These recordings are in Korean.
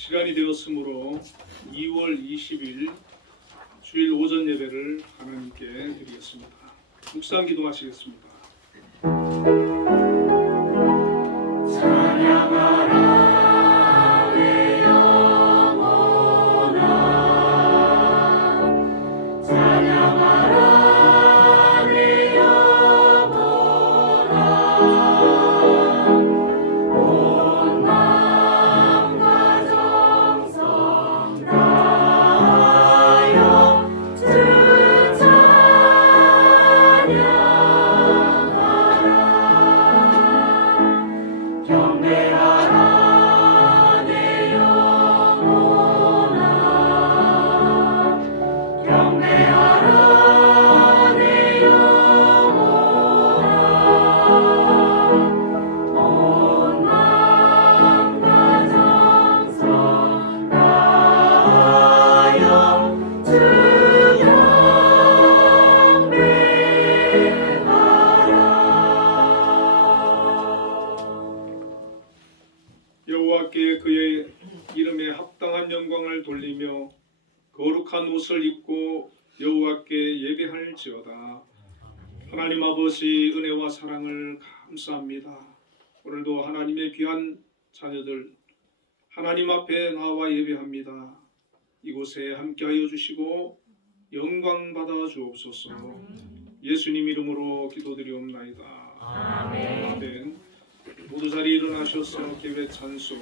시간이 되었으므로 2월 20일 주일 오전 예배를 하나님께 드리겠습니다. 묵상 기도하시겠습니다. 찬양하라 내 영혼아, 찬양하라 내 영혼아, 온 마음과 정성 다하여 주 찬양하라. 경배하라 내 영혼아, 경배하라 내 영혼아, 온 마음과 정성 다하여 주 경배하라. 여호와께 그의 이름에 합당한 영광을 돌리며 거룩한 옷을 입고 여호와께 예배할지어다. 하나님 아버지 은혜와 사랑을 감사합니다. 오늘도 하나님의 귀한 자녀들 하나님 앞에 나와 예배합니다. 이곳에 함께하여 주시고 영광 받아 주옵소서. 예수님 이름으로 기도드리옵나이다. 아멘. 모두 자리 일어나셔서 예배 찬송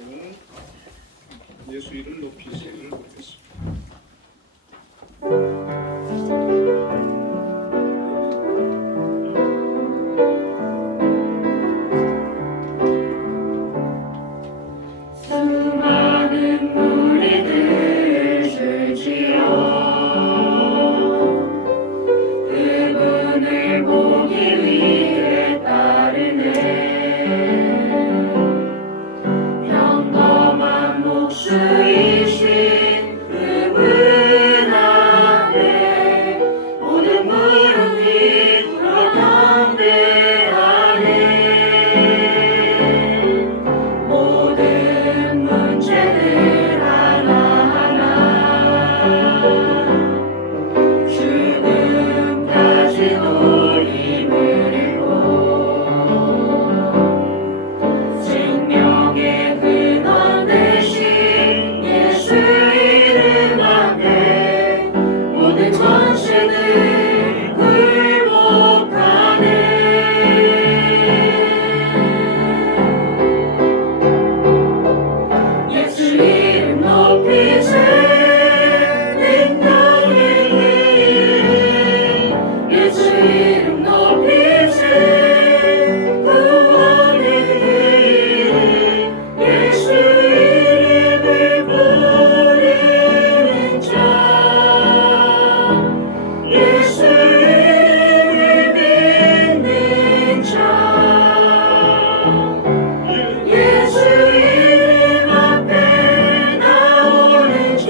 예수 이름 높이시기를 바라겠습니다. 수많은 무리들 줄지어 그분을 보기 위해 따르네. 평범한 목수이신 그분 앞에 모든 무릎이 꿇어 경배하네. 모든 문제들 하나하나 죽음까지도 힘을 잃고 생명의 근원 되신 예수 이름 앞에 모든 권세들 굴복하네. 예수 이름 높이세 능력의 이름, 예수 이름 높이세 구원의 이름, 예수 이름을 부르는 자, 예수 이름을 믿는 자, 예수 이름 앞에 나오는 자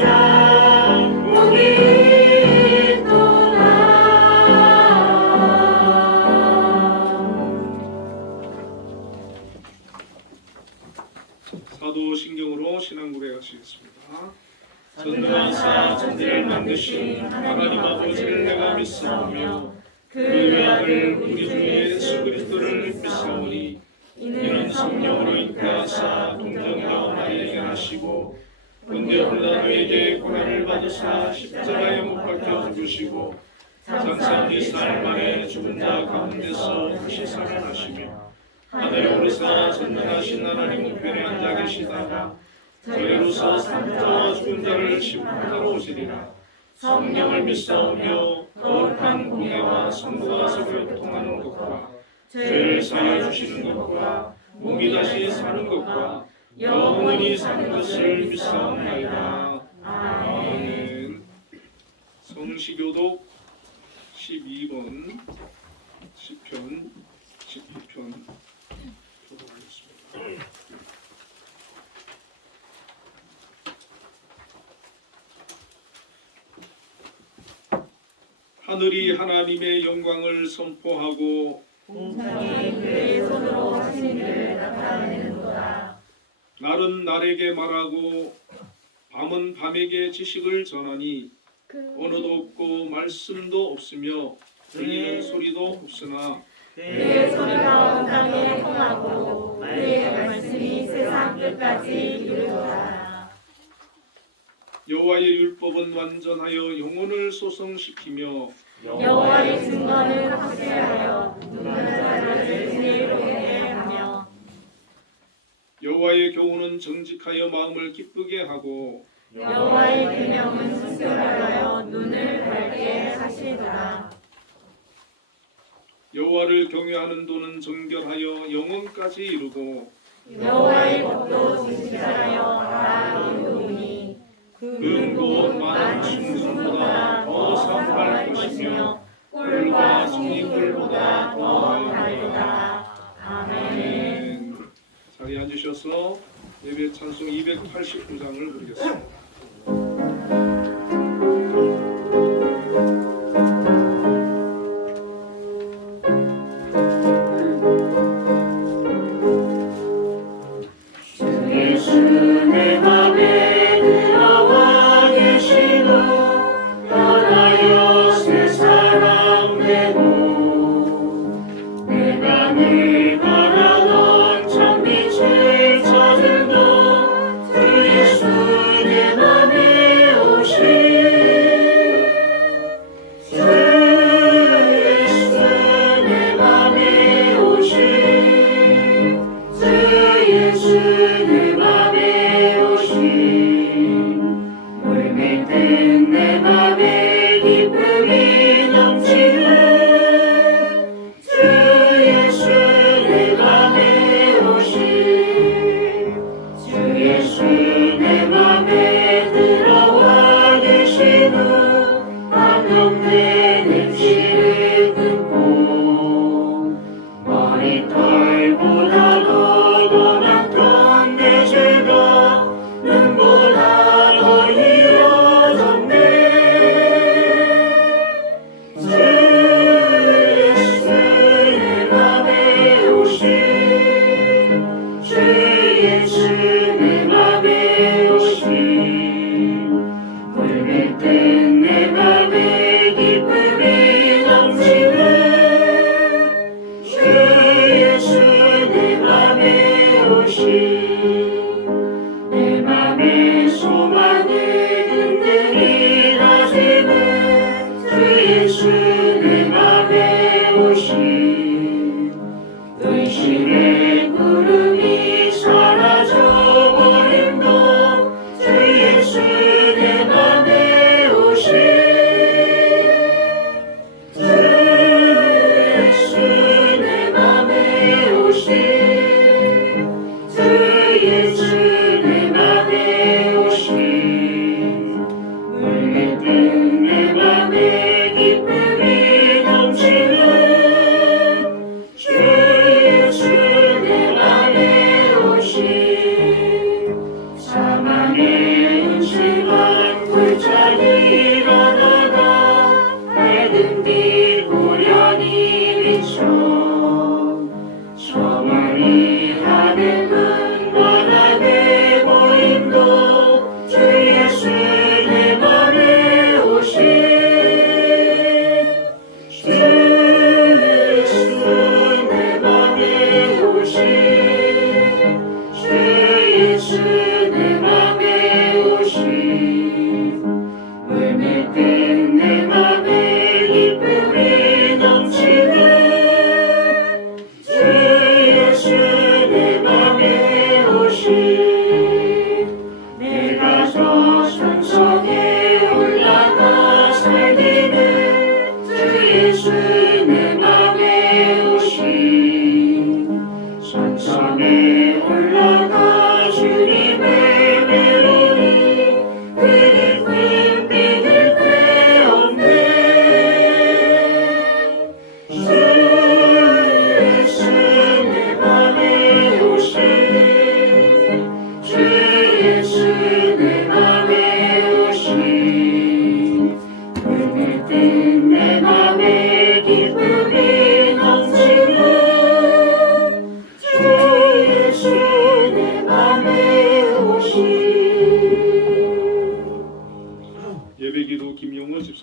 복이 있도다. 사도신경으로 신앙 고백하시겠습니다. 전능하사 천지를 만드신 하나님 아버지를 내가 믿사오며 그의 아들 우리 주 예수 그리스도를 믿사오니 이는 성령으로 잉태하사 동정녀 마리아에게 하시고 본디오 빌라도에게 고난을 받으사 십자가에 못 박혀 죽으시고 장사 뒤 사흘 만에 죽은 자 가운데서 다시 살아나시며 하늘에 오르사 전능하신 하나님 우편에 앉아 계시다가 저희로서 산자와 죽은 자를 심판하러 오시리라. 성령을 믿사오며 거룩한 공예와 성도가 서로 교통하는 것과 죄를 사하여 주시는 것과 몸이 다시 사는 것과 영원히 사는 것을 믿사옵나이다. 아멘. 성시교독 12번 시편 19편 교독하겠습니다. 하늘이 하나님의 영광을 선포하고 공상이 그의 손으로 하신 일을 나타내는도다. 날은 날에게 말하고 밤은 밤에게 지식을 전하니 그 언어도 없고 말씀도 없으며 들리는 소리도 없으나 그의 소리가 온 땅에 통하고 그의 말씀이 세상 끝까지 이르도다. 여호와의 율법은 완전하여 영혼을 소성시키며 여호와의 증거는 확실하여 눈먼 자를 지혜롭게 하며 여호와의 교훈은 정직하여 마음을 기쁘게 하고 여호와의 계명은 순결하여 눈을 밝게 하시도다. 여호와를 경외하는 도는 정결하여 영혼까지 이루고 여호와의 법도 진실하여 다 이루니 그곧 많은 충성보다 더 사모할 것이며 꿀과 송이꿀보다 더 달다. 아멘. 아멘. 자리에 앉으셔서 예배 찬송 289장을 부르겠습니다. 예수의 맘에 들어와 계시고 하나여 새 사랑 내고 내가 늘 바라던 참 빛을 찾은 도 그 예수의 맘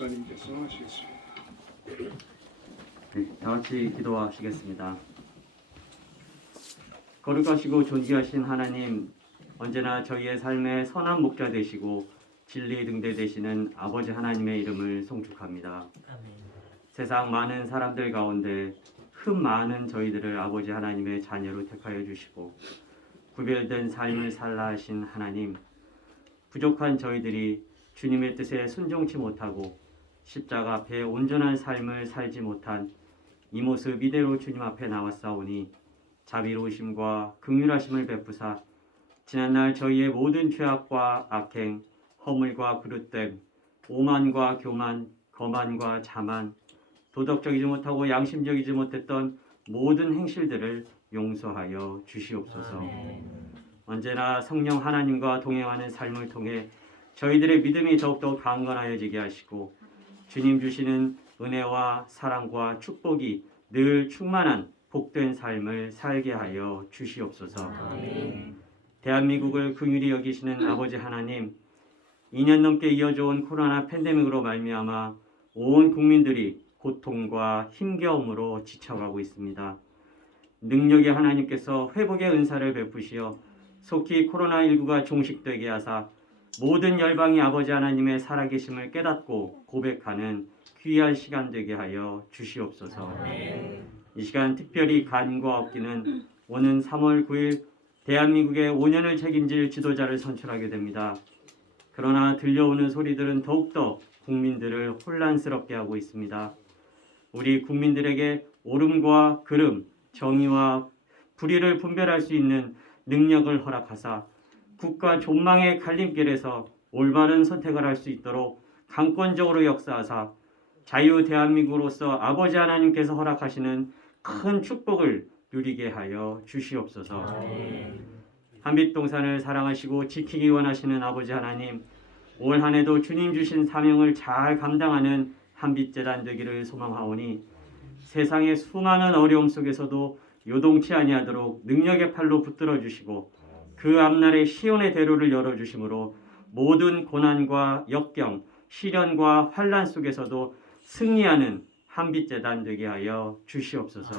목사님께서 하시겠습니다. 네, 다 같이 기도하시겠습니다. 거룩하시고 존귀하신 하나님, 언제나 저희의 삶의 선한 목자 되시고 진리 등대 되시는 아버지 하나님의 이름을 송축합니다. 세상 많은 사람들 가운데 흠 많은 저희들을 아버지 하나님의 자녀로 택하여 주시고 구별된 삶을 살라 하신 하나님, 부족한 저희들이 주님의 뜻에 순종치 못하고 십자가 앞에 온전한 삶을 살지 못한 이 모습 이대로 주님 앞에 나왔사오니 자비로우심과 긍휼하심을 베푸사 지난날 저희의 모든 죄악과 악행, 허물과 그릇됨, 오만과 교만, 거만과 자만, 도덕적이지 못하고 양심적이지 못했던 모든 행실들을 용서하여 주시옵소서. 언제나 성령 하나님과 동행하는 삶을 통해 저희들의 믿음이 더욱더 강건하여지게 하시고 주님 주시는 은혜와 사랑과 축복이 늘 충만한 복된 삶을 살게 하여 주시옵소서. 대한민국을 긍휼히 여기시는 아버지 하나님, 2년 넘게 이어져온 코로나 팬데믹으로 말미암아 온 국민들이 고통과 힘겨움으로 지쳐가고 있습니다. 능력의 하나님께서 회복의 은사를 베푸시어 속히 코로나19가 종식되게 하사 모든 열방이 아버지 하나님의 살아계심을 깨닫고 고백하는 귀한 시간 되게 하여 주시옵소서. 이 시간 특별히 간구하옵기는 오는 3월 9일 대한민국의 5년을 책임질 지도자를 선출하게 됩니다. 그러나 들려오는 소리들은 더욱더 국민들을 혼란스럽게 하고 있습니다. 우리 국민들에게 옳음과 그름, 정의와 불의를 분별할 수 있는 능력을 허락하사 국가 존망의 갈림길에서 올바른 선택을 할 수 있도록 강권적으로 역사하사 자유 대한민국으로서 아버지 하나님께서 허락하시는 큰 축복을 누리게 하여 주시옵소서. 한빛동산을 사랑하시고 지키기 원하시는 아버지 하나님, 올 한 해도 주님 주신 사명을 잘 감당하는 한빛재단 되기를 소망하오니 세상의 수많은 어려움 속에서도 요동치 아니하도록 능력의 팔로 붙들어 주시고 그 앞날에 시온의 대로를 열어주심으로 모든 고난과 역경, 시련과 환난 속에서도 승리하는 한빛재단 되게 하여 주시옵소서.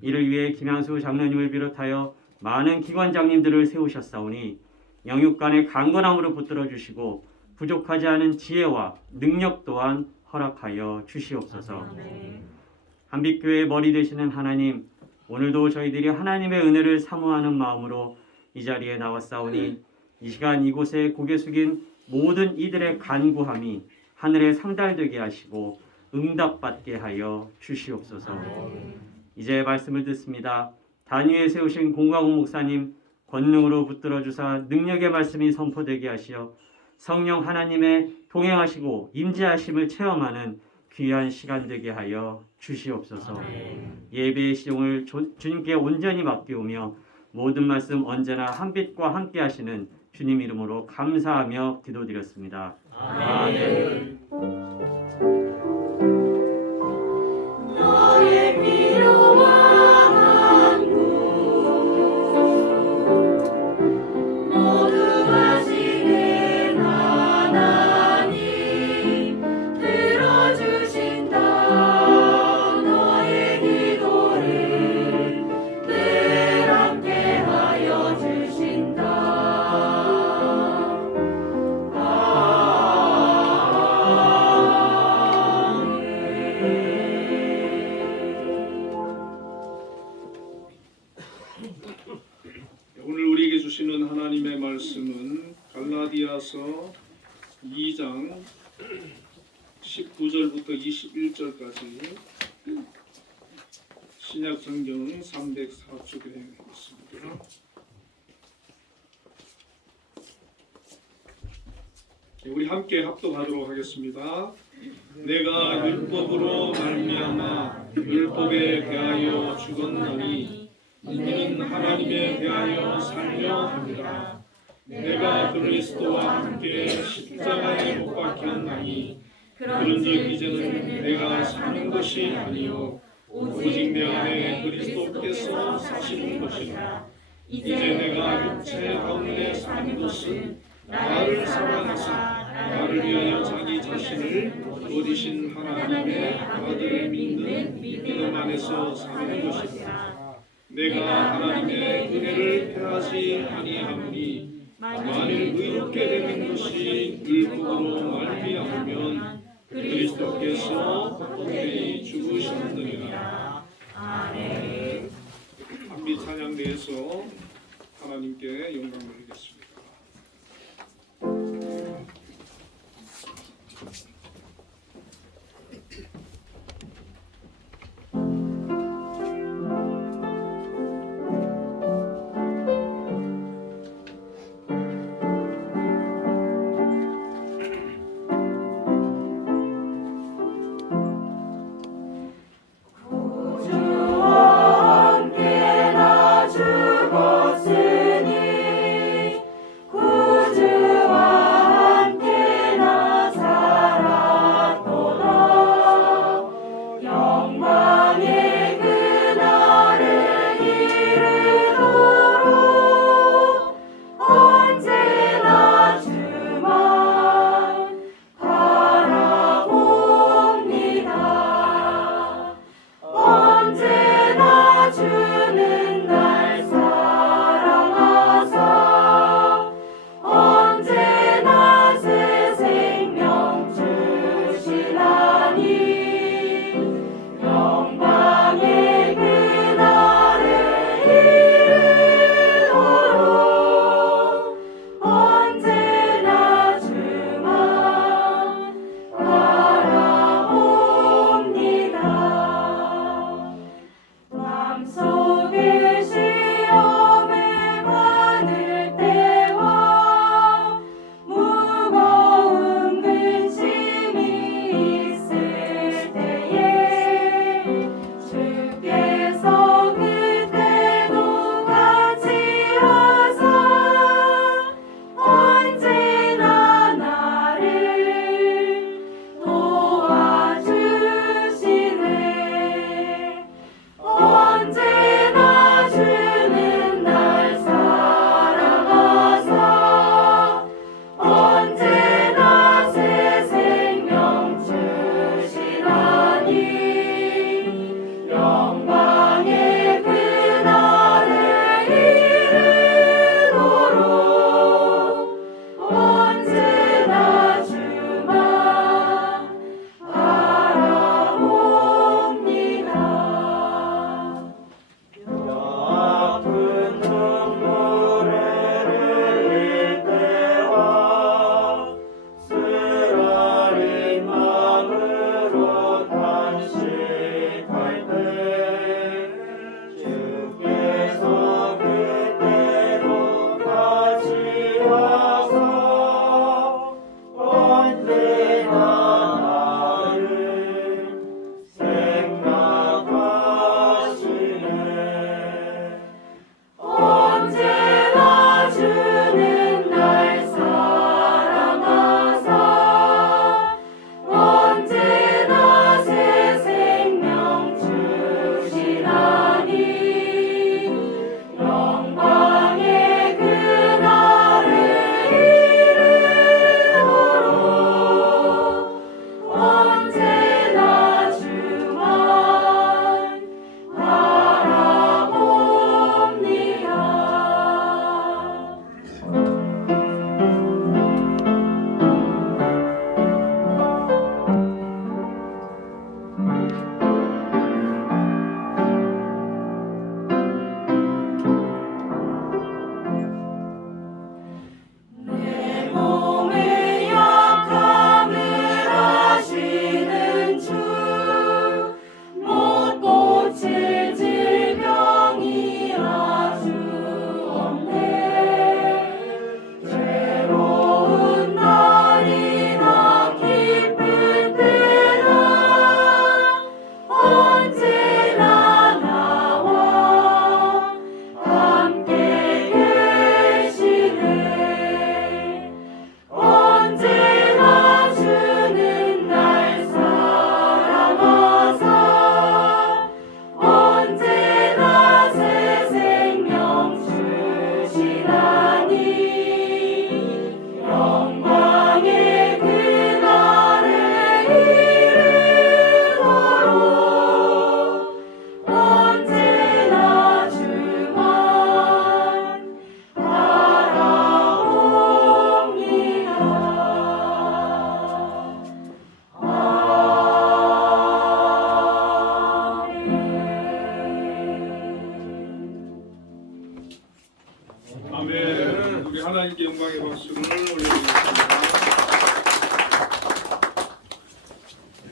이를 위해 김양수 장로님을 비롯하여 많은 기관장님들을 세우셨사오니 영육간의 강건함으로 붙들어 주시고 부족하지 않은 지혜와 능력 또한 허락하여 주시옵소서. 한빛교회의 머리 되시는 하나님, 오늘도 저희들이 하나님의 은혜를 사모하는 마음으로 이 자리에 나왔사오니 이 시간 이곳에 고개 숙인 모든 이들의 간구함이 하늘에 상달되게 하시고 응답받게 하여 주시옵소서. 이제 말씀을 듣습니다. 단위에 세우신 공광훈 목사님 권능으로 붙들어 주사 능력의 말씀이 선포되게 하시어 성령 하나님의 동행하시고 임재하심을 체험하는 귀한 시간 되게 하여 주시옵소서. 예배의 시종을 주님께 온전히 맡기오며 모든 말씀 언제나 한빛과 함께 하시는 주님 이름으로 감사하며 기도드렸습니다. 아멘. 너의 피로 왕한국 모두 하시는 하나님 들어주신다. 너의 기도를 늘 함께하여 주신다. 오늘 우리에게 주시는 하나님의 말씀은 갈라디아서 2장 19절부터 21절까지 신약성경 304쪽에 있습니다. 우리 함께 합독하도록 하겠습니다. 내가 율법으로 말미암아 율법에 대하여 죽었나니 이는 하나님에 대하여 살려 합니다. 내가 그리스도와 함께 십자가에 못 박혔나니 그런즉 이제는 내가 사는 것이 아니요 오직 내 안에 그리스도께서 사시는 것이라. 이제 내가 육체 가운데 사는 것은 나를 사랑하사 나를 위하여 자기 자신을 얻으신 하나님의 아들을 믿는 믿음 안에서 사는 것이다. 내가 하나님의 은혜를 패하지 아니하노니 만일 의롭게 되는 것이 율법으로 말미암으면 그리스도께서 헛되이 죽으셨느니라. 아멘. 한비 찬양 내에서 하나님께 영광을 드리겠습니다. 구주와 함께 나 죽었으니 박수를 올려드리겠습니다.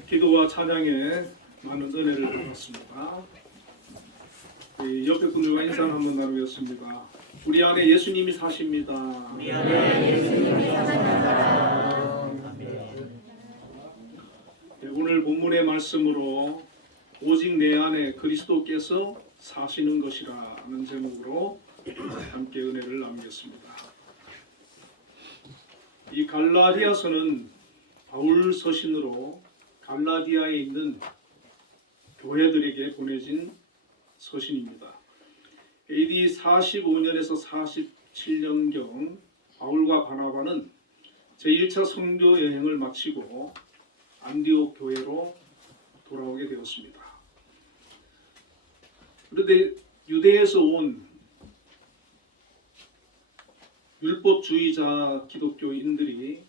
기도와 찬양에 많은 은혜를 받았습니다. 옆에 분들과 인사를 한번 나누겠습니다. 우리 안에 예수님이 사십니다. 우리 안에 예수님이 사십니다. 오늘 본문의 말씀으로 오직 내 안에 그리스도께서 사시는 것이라는 제목으로 함께 은혜를 나누겠습니다. 이 갈라디아서는 바울 서신으로 갈라디아에 있는 교회들에게 보내진 서신입니다. AD 45년에서 47년경 바울과 바나바는 제1차 선교 여행을 마치고 안디옥 교회로 돌아오게 되었습니다. 그런데 유대에서 온 율법주의자 기독교인들이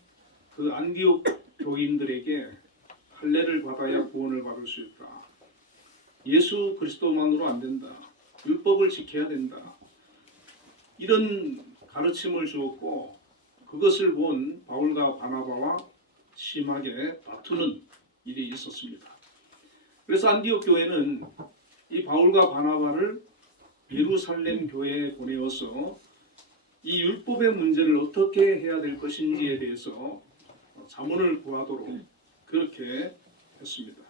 그 안디옥 교인들에게 할례를 받아야 구원을 받을 수 있다. 예수 그리스도만으로 안 된다. 율법을 지켜야 된다. 이런 가르침을 주었고 그것을 본 바울과 바나바와 심하게 다투는 일이 있었습니다. 그래서 안디옥 교회는 이 바울과 바나바를 예루살렘 교회에 보내어서 이 율법의 문제를 어떻게 해야 될 것인지에 대해서 자문을 구하도록 그렇게 했습니다.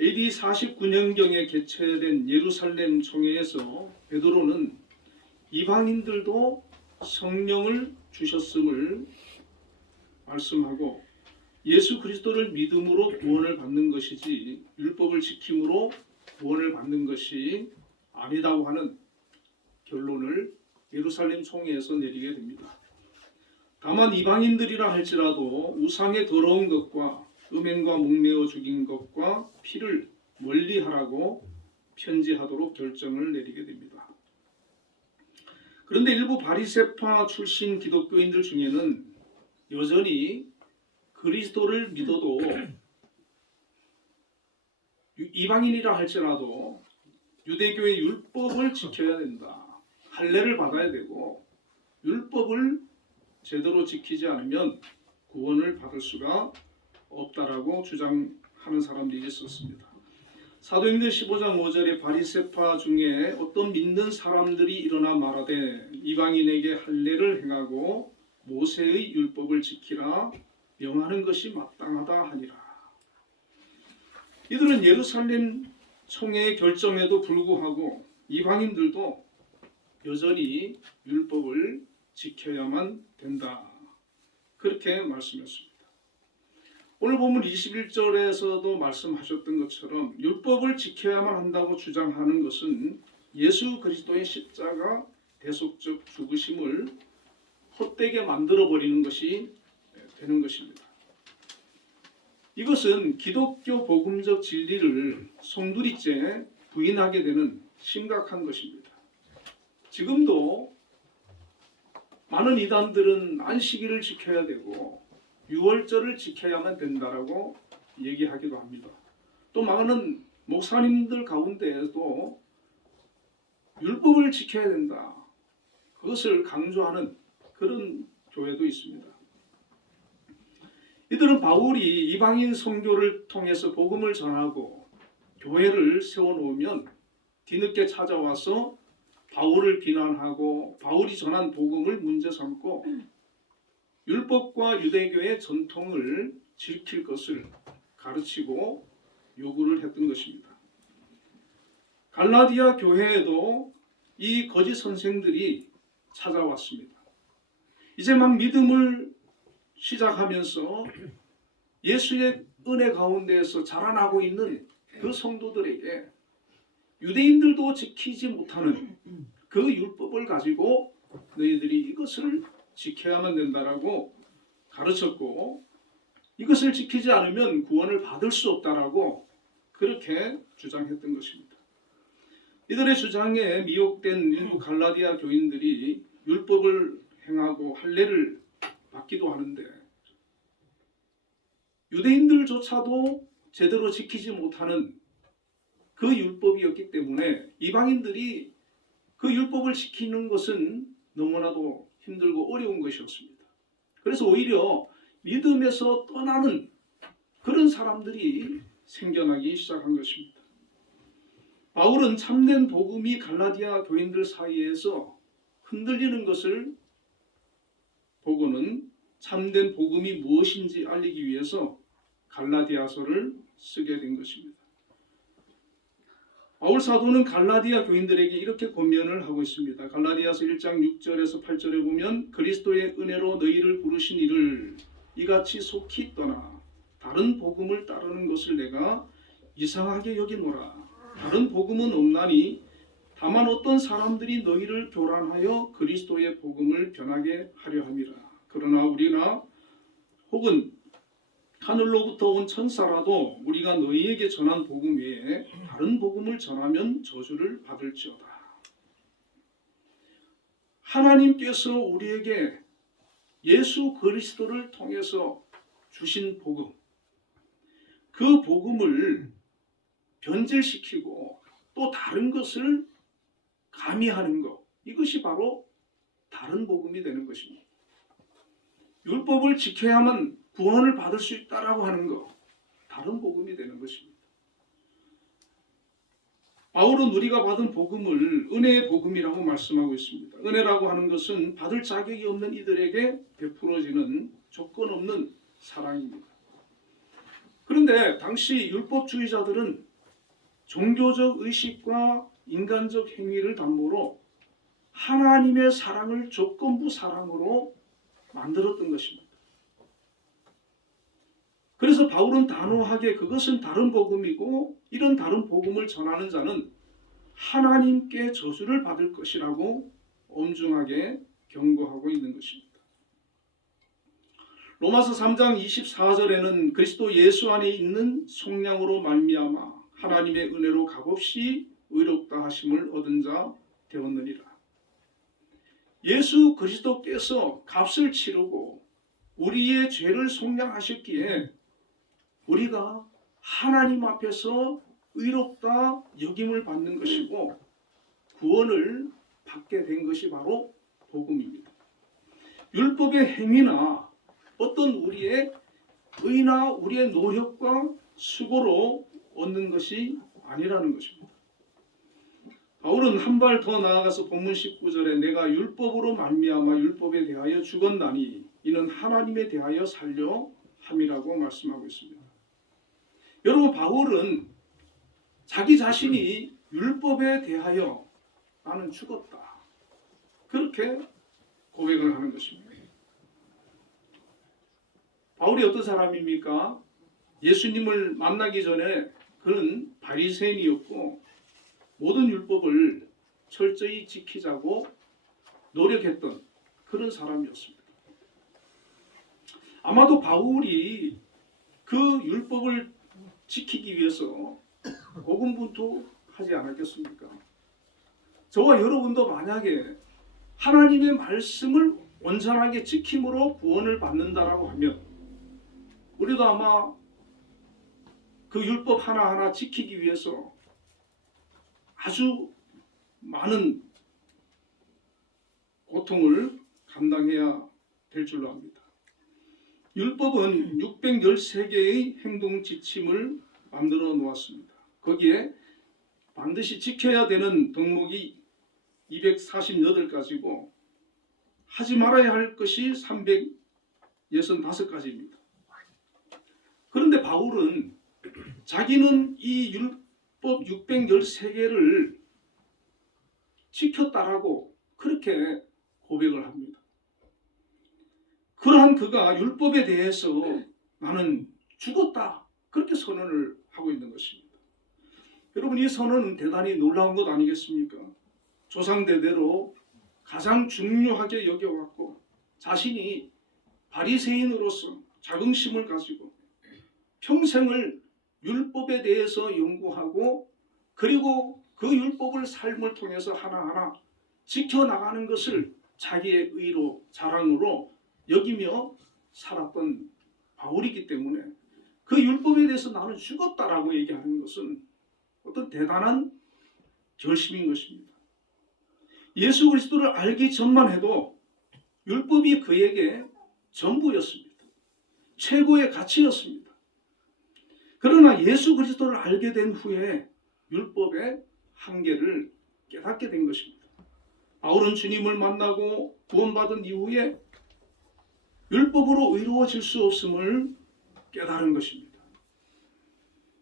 AD 49년경에 개최된 예루살렘 총회에서 베드로는 이방인들도 성령을 주셨음을 말씀하고 예수 그리스도를 믿음으로 구원을 받는 것이지 율법을 지킴으로 구원을 받는 것이 아니다고 하는 결론을 예루살렘 총회에서 내리게 됩니다. 다만 이방인들이라 할지라도 우상의 더러운 것과 음행과 목매어 죽인 것과 피를 멀리하라고 편지하도록 결정을 내리게 됩니다. 그런데 일부 바리새파 출신 기독교인들 중에는 여전히 그리스도를 믿어도 이방인이라 할지라도 유대교의 율법을 지켜야 된다. 할례를 받아야 되고 율법을 제대로 지키지 않으면 구원을 받을 수가 없다라고 주장하는 사람들이 있었습니다. 사도행전 15장 5절에 바리새파 중에 어떤 믿는 사람들이 일어나 말하되 이방인에게 할례를 행하고 모세의 율법을 지키라 명하는 것이 마땅하다 하니라. 이들은 예루살렘 총회의 결정에도 불구하고 이방인들도 여전히 율법을 지켜야만 된다. 그렇게 말씀했습니다. 오늘 본문 21절에서도 말씀하셨던 것처럼 율법을 지켜야만 한다고 주장하는 것은 예수 그리스도의 십자가 대속적 죽으심을 헛되게 만들어버리는 것이 되는 것입니다. 이것은 기독교 복음적 진리를 송두리째 부인하게 되는 심각한 것입니다. 지금도 많은 이단들은 안식일을 지켜야 되고 유월절을 지켜야만 된다라고 얘기하기도 합니다. 또 많은 목사님들 가운데에도 율법을 지켜야 된다. 그것을 강조하는 그런 교회도 있습니다. 이들은 바울이 이방인 선교를 통해서 복음을 전하고 교회를 세워놓으면 뒤늦게 찾아와서 바울을 비난하고 바울이 전한 복음을 문제 삼고 율법과 유대교의 전통을 지킬 것을 가르치고 요구를 했던 것입니다. 갈라디아 교회에도 이 거짓 선생들이 찾아왔습니다. 이제 막 믿음을 시작하면서 예수의 은혜 가운데에서 자라나고 있는 그 성도들에게 유대인들도 지키지 못하는 그 율법을 가지고 너희들이 이것을 지켜야만 된다라고 가르쳤고 이것을 지키지 않으면 구원을 받을 수 없다라고 그렇게 주장했던 것입니다. 이들의 주장에 미혹된 일부 갈라디아 교인들이 율법을 행하고 할례를 받기도 하는데 유대인들조차도 제대로 지키지 못하는 그 율법이었기 때문에 이방인들이 그 율법을 지키는 것은 너무나도 힘들고 어려운 것이었습니다. 그래서 오히려 믿음에서 떠나는 그런 사람들이 생겨나기 시작한 것입니다. 바울은 참된 복음이 갈라디아 교인들 사이에서 흔들리는 것을 보고는 참된 복음이 무엇인지 알리기 위해서 갈라디아서를 쓰게 된 것입니다. 바울 사도는 갈라디아 교인들에게 이렇게 권면을 하고 있습니다. 갈라디아서 1장 6절에서 8절에 보면 그리스도의 은혜로 너희를 부르신 이를 이같이 속히 떠나 다른 복음을 따르는 것을 내가 이상하게 여기노라. 다른 복음은 없나니 다만 어떤 사람들이 너희를 교란하여 그리스도의 복음을 변하게 하려 함이라. 그러나 우리나 혹은 하늘로부터 온 천사라도 우리가 너희에게 전한 복음 외에 다른 복음을 전하면 저주를 받을지어다. 하나님께서 우리에게 예수 그리스도를 통해서 주신 복음, 그 복음을 변질시키고 또 다른 것을 가미하는 것, 이것이 바로 다른 복음이 되는 것입니다. 율법을 지켜야만 구원을 받을 수 있다라고 하는 것, 다른 복음이 되는 것입니다. 바울은 우리가 받은 복음을 은혜의 복음이라고 말씀하고 있습니다. 은혜라고 하는 것은 받을 자격이 없는 이들에게 베풀어지는 조건 없는 사랑입니다. 그런데 당시 율법주의자들은 종교적 의식과 인간적 행위를 담보로 하나님의 사랑을 조건부 사랑으로 만들었던 것입니다. 그래서 바울은 단호하게 그것은 다른 복음이고 이런 다른 복음을 전하는 자는 하나님께 저주를 받을 것이라고 엄중하게 경고하고 있는 것입니다. 로마서 3장 24절에는 그리스도 예수 안에 있는 속량으로 말미암아 하나님의 은혜로 값없이 의롭다 하심을 얻은 자 되었느니라. 예수 그리스도께서 값을 치르고 우리의 죄를 속량하셨기에 우리가 하나님 앞에서 의롭다 여김을 받는 것이고 구원을 받게 된 것이 바로 복음입니다. 율법의 행위나 어떤 우리의 의나 우리의 노력과 수고로 얻는 것이 아니라는 것입니다. 바울은 한 발 더 나아가서 본문 19절에 내가 율법으로 말미암아 율법에 대하여 죽었나니 이는 하나님에 대하여 살려 함이라고 말씀하고 있습니다. 여러분, 바울은 자기 자신이 율법에 대하여 나는 죽었다, 그렇게 고백을 하는 것입니다. 바울이 어떤 사람입니까? 예수님을 만나기 전에 그는 바리새인이었고 모든 율법을 철저히 지키자고 노력했던 그런 사람이었습니다. 아마도 바울이 그 율법을 지키기 위해서 고군분투하지 않았겠습니까? 저와 여러분도 만약에 하나님의 말씀을 온전하게 지킴으로 구원을 받는다라고 하면 우리도 아마 그 율법 하나하나 지키기 위해서 아주 많은 고통을 감당해야 될 줄로 압니다. 율법은 613개의 행동 지침을 만들어 놓았습니다. 거기에 반드시 지켜야 되는 덕목이 248가지고 하지 말아야 할 것이 365가지입니다. 그런데 바울은 자기는 이 율법 613개를 지켰다라고 그렇게 고백을 합니다. 그러한 그가 율법에 대해서 나는 죽었다, 그렇게 선언을 하고 있는 것입니다. 여러분, 이 선언은 대단히 놀라운 것 아니겠습니까? 조상대대로 가장 중요하게 여겨왔고 자신이 바리새인으로서 자긍심을 가지고 평생을 율법에 대해서 연구하고 그리고 그 율법을 삶을 통해서 하나하나 지켜나가는 것을 자기의 의로 자랑으로 여기며 살았던 바울이기 때문에 그 율법에 대해서 나는 죽었다라고 얘기하는 것은 어떤 대단한 결심인 것입니다. 예수 그리스도를 알기 전만 해도 율법이 그에게 전부였습니다. 최고의 가치였습니다. 그러나 예수 그리스도를 알게 된 후에 율법의 한계를 깨닫게 된 것입니다. 바울은 주님을 만나고 구원받은 이후에 율법으로 의로워질 수 없음을 깨달은 것입니다.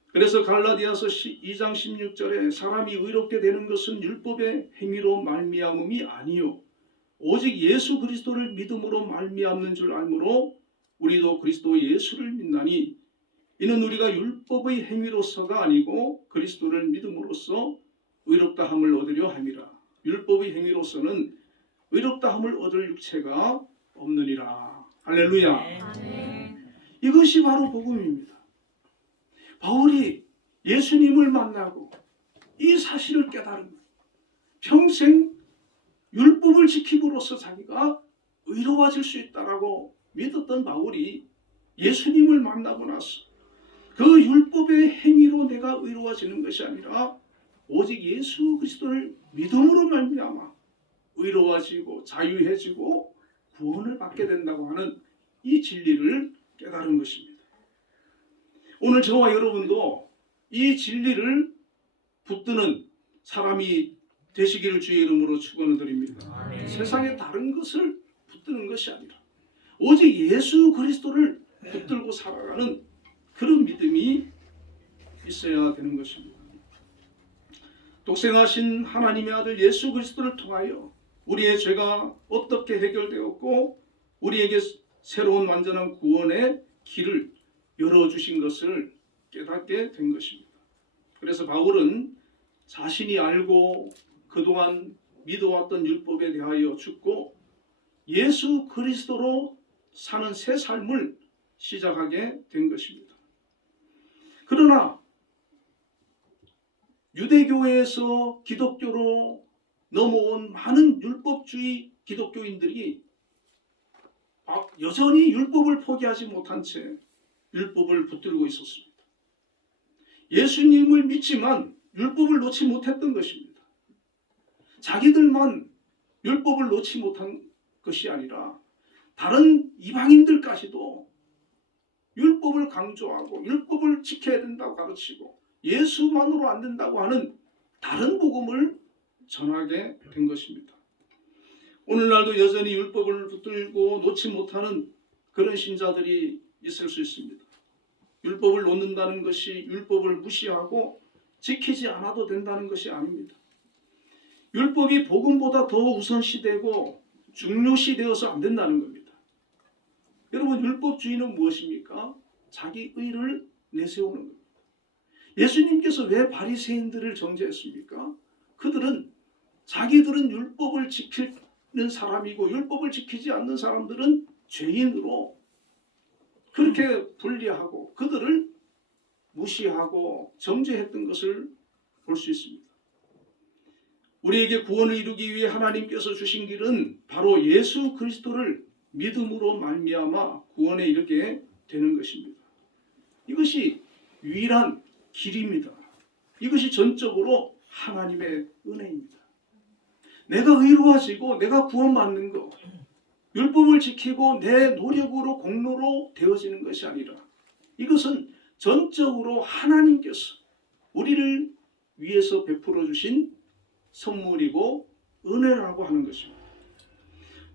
그래서 갈라디아서 2장 16절에 사람이 의롭게 되는 것은 율법의 행위로 말미암음이 아니요 오직 예수 그리스도를 믿음으로 말미암는 줄 알므로 우리도 그리스도 예수를 믿나니 이는 우리가 율법의 행위로서가 아니고 그리스도를 믿음으로써 의롭다함을 얻으려 함이라. 율법의 행위로서는 의롭다함을 얻을 육체가 없느니라. 할렐루야. 이것이 바로 복음입니다. 바울이 예수님을 만나고 이 사실을 깨달은 거예요. 평생 율법을 지킴으로써 자기가 의로워질 수 있다라고 믿었던 바울이 예수님을 만나고 나서 그 율법의 행위로 내가 의로워지는 것이 아니라 오직 예수 그리스도를 믿음으로 말미암아 의로워지고 자유해지고 구원을 받게 된다고 하는 이 진리를 깨달은 것입니다. 오늘 저와 여러분도 이 진리를 붙드는 사람이 되시기를 주의 이름으로 축원을 드립니다. 세상에 다른 것을 붙드는 것이 아니라 오직 예수 그리스도를 붙들고 살아가는 그런 믿음이 있어야 되는 것입니다. 독생하신 하나님의 아들 예수 그리스도를 통하여 우리의 죄가 어떻게 해결되었고 우리에게 새로운 완전한 구원의 길을 열어주신 것을 깨닫게 된 것입니다. 그래서 바울은 자신이 알고 그동안 믿어왔던 율법에 대하여 죽고 예수 그리스도로 사는 새 삶을 시작하게 된 것입니다. 그러나 유대교에서 기독교로 넘어온 많은 율법주의 기독교인들이 여전히 율법을 포기하지 못한 채 율법을 붙들고 있었습니다. 예수님을 믿지만 율법을 놓지 못했던 것입니다. 자기들만 율법을 놓지 못한 것이 아니라 다른 이방인들까지도 율법을 강조하고 율법을 지켜야 된다고 가르치고 예수만으로 안 된다고 하는 다른 복음을 전하게 된 것입니다. 오늘날도 여전히 율법을 붙들고 놓지 못하는 그런 신자들이 있을 수 있습니다. 율법을 놓는다는 것이 율법을 무시하고 지키지 않아도 된다는 것이 아닙니다. 율법이 복음보다 더 우선시되고 중요시되어서 안 된다는 겁니다. 여러분, 율법주의는 무엇입니까? 자기 의를 내세우는 겁니다. 예수님께서 왜 바리새인들을 정죄했습니까? 그들은 자기들은 율법을 지키는 사람이고 율법을 지키지 않는 사람들은 죄인으로 그렇게 분리하고 그들을 무시하고 정죄했던 것을 볼 수 있습니다. 우리에게 구원을 이루기 위해 하나님께서 주신 길은 바로 예수 그리스도를 믿음으로 말미암아 구원에 이르게 되는 것입니다. 이것이 유일한 길입니다. 이것이 전적으로 하나님의 은혜입니다. 내가 의로워지고 내가 구원받는 것, 율법을 지키고 내 노력으로 공로로 되어지는 것이 아니라 이것은 전적으로 하나님께서 우리를 위해서 베풀어 주신 선물이고 은혜라고 하는 것입니다.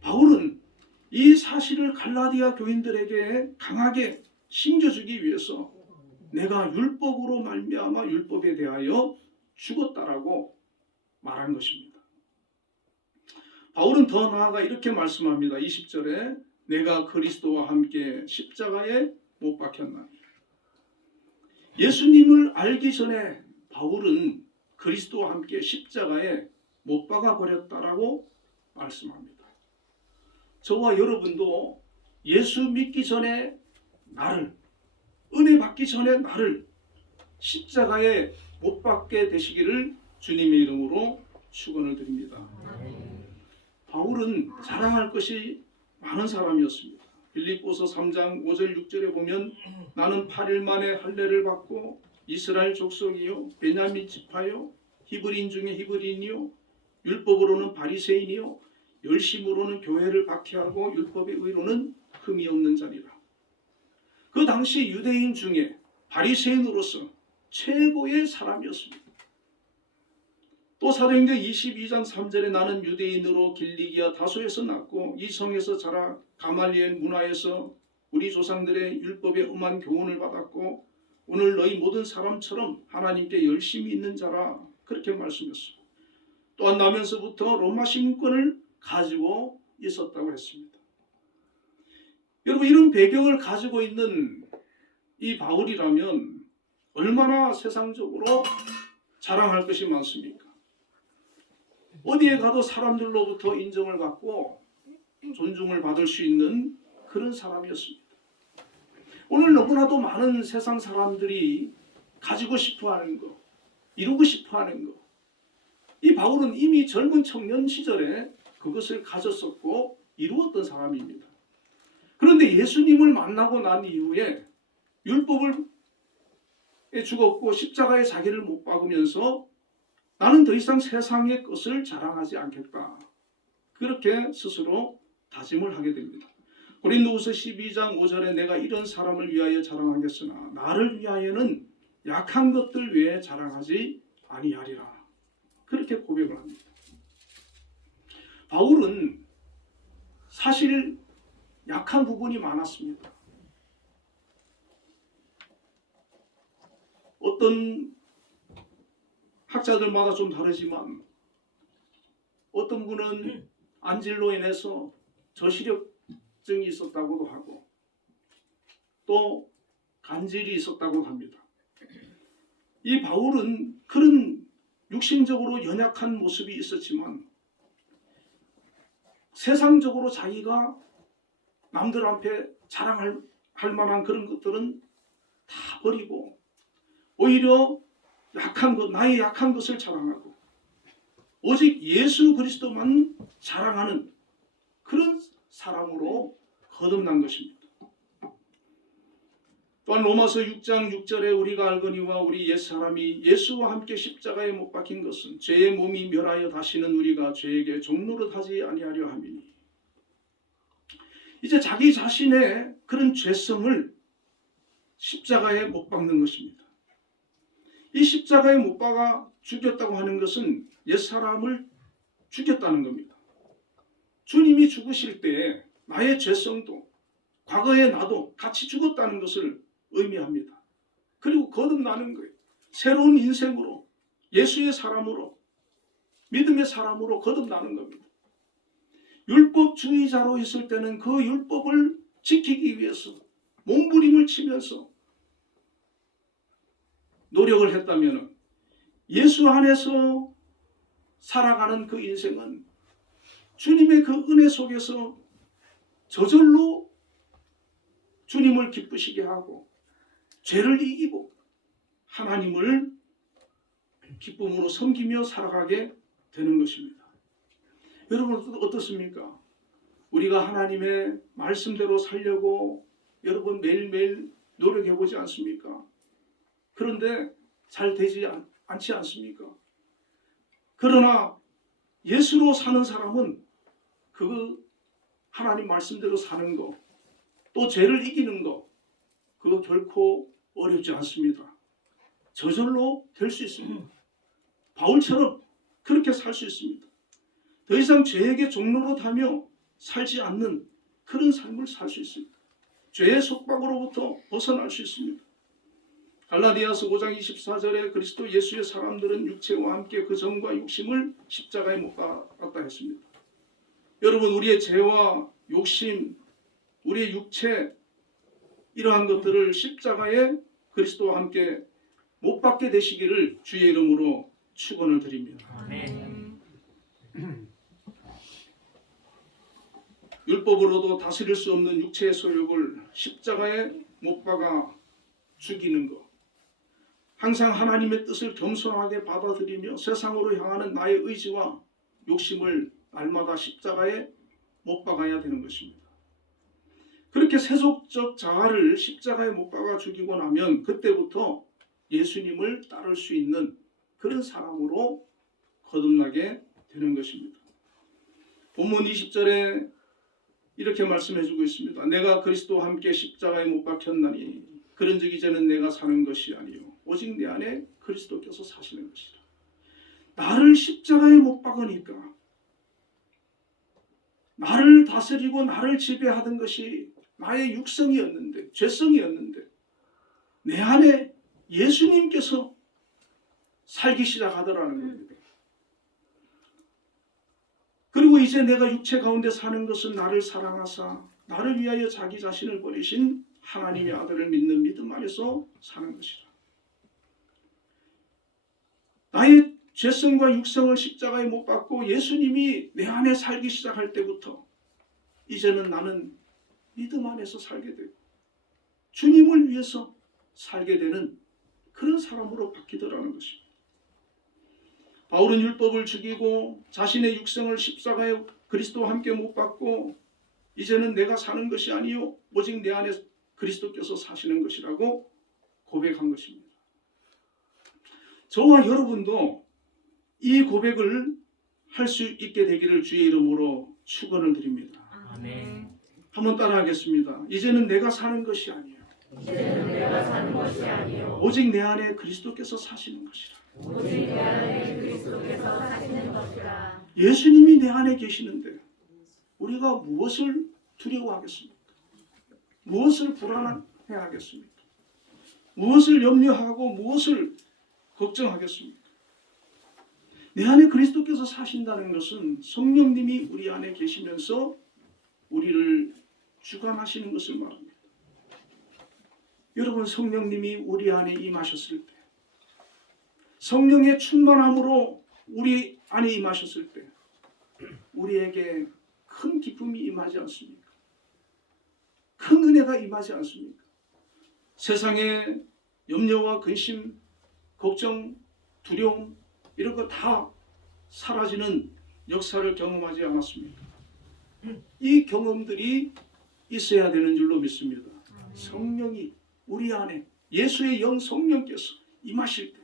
바울은 이 사실을 갈라디아 교인들에게 강하게 심겨주기 위해서 내가 율법으로 말미암아 율법에 대하여 죽었다라고 말한 것입니다. 바울은 더 나아가 이렇게 말씀합니다. 20절에 내가 그리스도와 함께 십자가에 못 박혔나니. 예수님을 알기 전에 바울은 그리스도와 함께 십자가에 못 박아 버렸다라고 말씀합니다. 저와 여러분도 예수 믿기 전에 나를, 은혜 받기 전에 나를 십자가에 못 박게 되시기를 주님의 이름으로 축원을 드립니다. 바울은 자랑할 것이 많은 사람이었습니다. 빌립보서 3장 5절 6절에 보면 나는 8일 만에 할례를 받고 이스라엘 족속이요 베냐민 지파요 히브리인 중에 히브리인이요 율법으로는 바리새인이요 열심으로는 교회를 박해하고 율법의 의로는 흠이 없는 당시 유대인 중에 바리새인으로서 최고의 사람이었습니다. 또 사도행전 22장 3절에 나는 유대인으로 길리기아 다소에서 났고 이 성에서 자라 가말리엘 문화에서 우리 조상들의 율법에 엄한 교훈을 받았고 오늘 너희 모든 사람처럼 하나님께 열심히 있는 자라 그렇게 말씀했습니다. 또한 나면서부터 로마 시민권을 가지고 있었다고 했습니다. 여러분 이런 배경을 가지고 있는 이 바울이라면 얼마나 세상적으로 자랑할 것이 많습니까? 어디에 가도 사람들로부터 인정을 받고 존중을 받을 수 있는 그런 사람이었습니다. 오늘 너무나도 많은 세상 사람들이 가지고 싶어하는 것, 이루고 싶어하는 것, 이 바울은 이미 젊은 청년 시절에 그것을 가졌었고 이루었던 사람입니다. 그런데 예수님을 만나고 난 이후에 율법을 죽었고 십자가에 자기를 못 박으면서 나는 더 이상 세상의 것을 자랑하지 않겠다. 그렇게 스스로 다짐을 하게 됩니다. 고린도후서 12장 5절에 내가 이런 사람을 위하여 자랑하겠으나 나를 위하여는 약한 것들 외에 자랑하지 아니하리라. 그렇게 고백을 합니다. 바울은 사실 약한 부분이 많았습니다. 어떤 학자들마다 좀 다르지만 어떤 분은 안질로 인해서 저시력증이 있었다고도 하고 또 간질이 있었다고 합니다. 이 바울은 그런 육신적으로 연약한 모습이 있었지만 세상적으로 자기가 남들 앞에 자랑할 만한 그런 것들은 다 버리고 오히려 약한 것, 나의 약한 것을 자랑하고 오직 예수 그리스도만 자랑하는 그런 사람으로 거듭난 것입니다. 또한 로마서 6장 6절에 우리가 알거니와 우리 옛사람이 예수와 함께 십자가에 못 박힌 것은 죄의 몸이 멸하여 다시는 우리가 죄에게 종노릇하지 아니하려 함이니 이제 자기 자신의 그런 죄성을 십자가에 못 박는 것입니다. 이 십자가에 못 박아 죽였다고 하는 것은 옛사람을 죽였다는 겁니다. 주님이 죽으실 때에 나의 죄성도 과거의 나도 같이 죽었다는 것을 의미합니다. 그리고 거듭나는 거예요. 새로운 인생으로 예수의 사람으로 믿음의 사람으로 거듭나는 겁니다. 율법주의자로 있을 때는 그 율법을 지키기 위해서 몸부림을 치면서 노력을 했다면 예수 안에서 살아가는 그 인생은 주님의 그 은혜 속에서 저절로 주님을 기쁘시게 하고 죄를 이기고 하나님을 기쁨으로 섬기며 살아가게 되는 것입니다. 여러분 어떻습니까? 우리가 하나님의 말씀대로 살려고 여러분 매일매일 노력해보지 않습니까? 그런데 잘 되지 않지 않습니까? 그러나 예수로 사는 사람은 그 하나님 말씀대로 사는 거, 또 죄를 이기는 거, 그거 결코 어렵지 않습니다. 저절로 될 수 있습니다. 바울처럼 그렇게 살 수 있습니다. 더 이상 죄에게 종노릇하며 살지 않는 그런 삶을 살 수 있습니다. 죄의 속박으로부터 벗어날 수 있습니다. 갈라디아서 5장 24절에 그리스도 예수의 사람들은 육체와 함께 그 정과 욕심을 십자가에 못 박았다 했습니다. 여러분 우리의 죄와 욕심, 우리의 육체 이러한 것들을 십자가에 그리스도와 함께 못 박게 되시기를 주의 이름으로 축원을 드립니다. 아멘. 율법으로도 다스릴 수 없는 육체의 소욕을 십자가에 못 박아 죽이는 것, 항상 하나님의 뜻을 겸손하게 받아들이며 세상으로 향하는 나의 의지와 욕심을 날마다 십자가에 못 박아야 되는 것입니다. 그렇게 세속적 자아를 십자가에 못 박아 죽이고 나면 그때부터 예수님을 따를 수 있는 그런 사람으로 거듭나게 되는 것입니다. 본문 20절에 이렇게 말씀해주고 있습니다. 내가 그리스도와 함께 십자가에 못 박혔나니 그런즉 이제는 내가 사는 것이 아니요 오직 내 안에 그리스도께서 사시는 것이라. 나를 십자가에 못 박으니까 나를 다스리고 나를 지배하던 것이 나의 육성이었는데, 죄성이었는데 내 안에 예수님께서 살기 시작하더라는 겁니다. 그리고 이제 내가 육체 가운데 사는 것은 나를 사랑하사 나를 위하여 자기 자신을 버리신 하나님의 아들을 믿는 믿음 안에서 사는 것이라. 나의 죄성과 육성을 십자가에 못 박고 예수님이 내 안에 살기 시작할 때부터 이제는 나는 믿음 안에서 살게 되고 주님을 위해서 살게 되는 그런 사람으로 바뀌더라는 것입니다. 바울은 율법을 죽이고 자신의 육성을 십자가에 그리스도와 함께 못 박고 이제는 내가 사는 것이 아니요 오직 내 안에 그리스도께서 사시는 것이라고 고백한 것입니다. 저와 여러분도 이 고백을 할 수 있게 되기를 주의 이름으로 축원을 드립니다. 아멘. 한번 따라하겠습니다. 이제는 내가 사는 것이 아니에요. 이제는 내가 사는 것이 아니요 오직 내 안에 그리스도께서 사시는 것이라. 오직 내 안에 그리스도께서 사시는 것이라. 예수님이 내 안에 계시는데 우리가 무엇을 두려워하겠습니까? 무엇을 불안해하겠습니까? 무엇을 염려하고 무엇을 걱정하겠습니까? 내 안에 그리스도께서 사신다는 것은 성령님이 우리 안에 계시면서 우리를 주관하시는 것을 말합니다. 여러분, 성령님이 우리 안에 임하셨을 때, 성령의 충만함으로 우리 안에 임하셨을 때 우리에게 큰 기쁨이 임하지 않습니까? 큰 은혜가 임하지 않습니까? 세상의 염려와 근심, 걱정, 두려움 이런 거 다 사라지는 역사를 경험하지 않았습니까? 이 경험들이 있어야 되는 줄로 믿습니다. 성령이 우리 안에 예수의 영 성령께서 임하실 때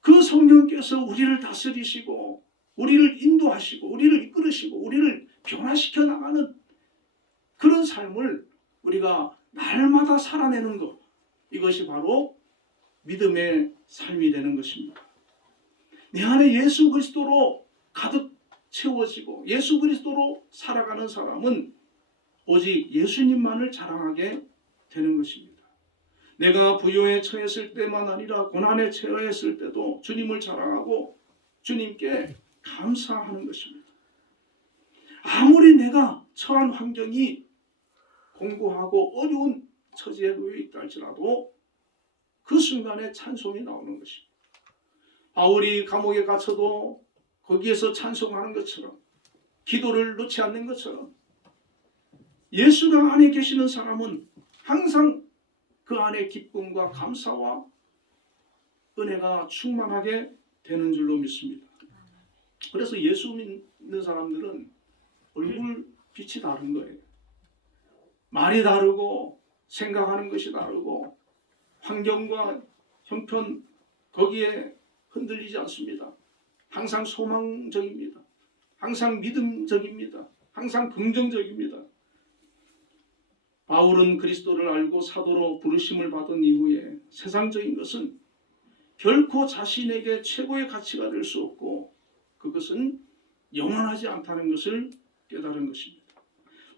그 성령께서 우리를 다스리시고 우리를 인도하시고 우리를 이끌으시고 우리를 변화시켜 나가는 그런 삶을 우리가 날마다 살아내는 것, 이것이 바로 믿음의 삶이 되는 것입니다. 내 안에 예수 그리스도로 가득 채워지고 예수 그리스도로 살아가는 사람은 오직 예수님만을 자랑하게 되는 것입니다. 내가 부요에 처했을 때만 아니라 고난에 처했을 때도 주님을 자랑하고 주님께 감사하는 것입니다. 아무리 내가 처한 환경이 공고하고 어려운 처지에 놓여 있다 할지라도 그 순간에 찬송이 나오는 것입니다. 바울이 감옥에 갇혀도 거기에서 찬송하는 것처럼, 기도를 놓지 않는 것처럼, 예수가 안에 계시는 사람은 항상 그 안에 기쁨과 감사와 은혜가 충만하게 되는 줄로 믿습니다. 그래서 예수 믿는 사람들은 얼굴 빛이 다른 거예요. 말이 다르고 생각하는 것이 다르고 환경과 형편 거기에 흔들리지 않습니다. 항상 소망적입니다. 항상 믿음적입니다. 항상 긍정적입니다. 바울은 그리스도를 알고 사도로 부르심을 받은 이후에 세상적인 것은 결코 자신에게 최고의 가치가 될 수 없고 그것은 영원하지 않다는 것을 깨달은 것입니다.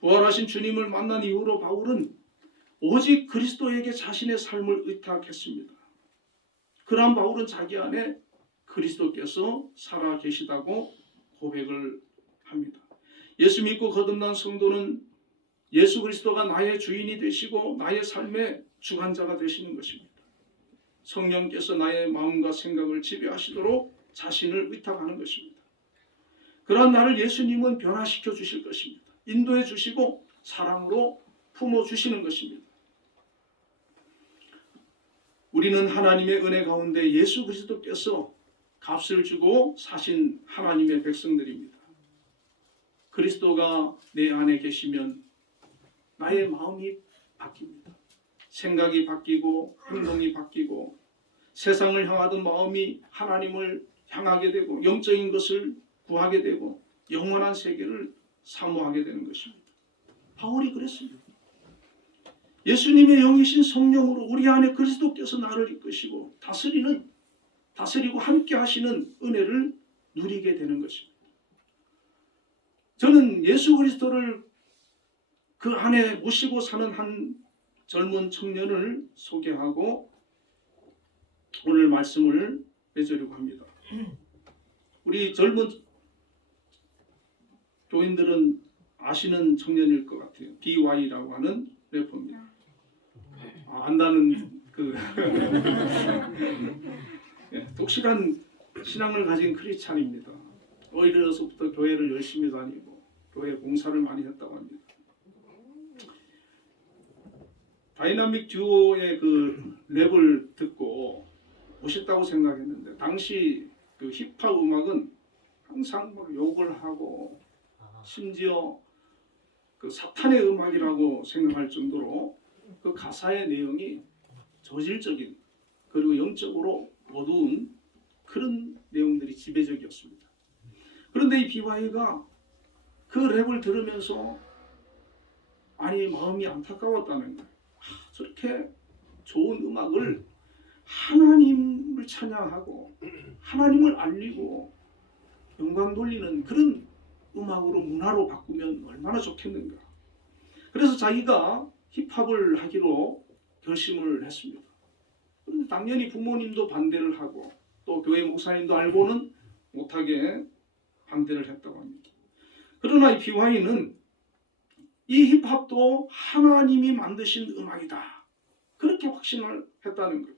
부활하신 주님을 만난 이후로 바울은 오직 그리스도에게 자신의 삶을 의탁했습니다. 그러한 바울은 자기 안에 그리스도께서 살아 계시다고 고백을 합니다. 예수 믿고 거듭난 성도는 예수 그리스도가 나의 주인이 되시고 나의 삶의 주관자가 되시는 것입니다. 성령께서 나의 마음과 생각을 지배하시도록 자신을 의탁하는 것입니다. 그러한 나를 예수님은 변화시켜 주실 것입니다. 인도해 주시고 사랑으로 품어 주시는 것입니다. 우리는 하나님의 은혜 가운데 예수 그리스도께서 값을 주고 사신 하나님의 백성들입니다. 그리스도가 내 안에 계시면 나의 마음이 바뀝니다. 생각이 바뀌고 행동이 바뀌고 세상을 향하던 마음이 하나님을 향하게 되고 영적인 것을 구하게 되고 영원한 세계를 사모하게 되는 것입니다. 바울이 그랬습니다. 예수님의 영이신 성령으로 우리 안에 그리스도께서 나를 이끄시고 다스리고 함께 하시는 은혜를 누리게 되는 것입니다. 저는 예수 그리스도를 그 안에 모시고 사는 한 젊은 청년을 소개하고 오늘 말씀을 맺으려고 합니다. 우리 젊은 교인들은 아시는 청년일 것 같아요. BY라고 하는 래퍼입니다. 안다는 그 독실한 신앙을 가진 크리스찬입니다. 어려서부터 교회를 열심히 다니고 교회 봉사를 많이 했다고 합니다. 다이나믹 듀오의 그 랩을 듣고 멋있다고 생각했는데 당시 그 힙합 음악은 항상 막 욕을 하고 심지어 그 사탄의 음악이라고 생각할 정도로 그 가사의 내용이 저질적인 그리고 영적으로 어두운 그런 내용들이 지배적이었습니다. 그런데 이 BY가 그 랩을 들으면서 마음이 안타까웠다는 거예요. 저렇게 좋은 음악을 하나님을 찬양하고 하나님을 알리고 영광 돌리는 그런 음악으로 문화로 바꾸면 얼마나 좋겠는가. 그래서 자기가 힙합을 하기로 결심을 했습니다. 그런데 당연히 부모님도 반대를 하고 또 교회 목사님도 알고는 못하게 반대를 했다고 합니다. 그러나 이 BY는 이 힙합도 하나님이 만드신 음악이다. 그렇게 확신을 했다는 거예요.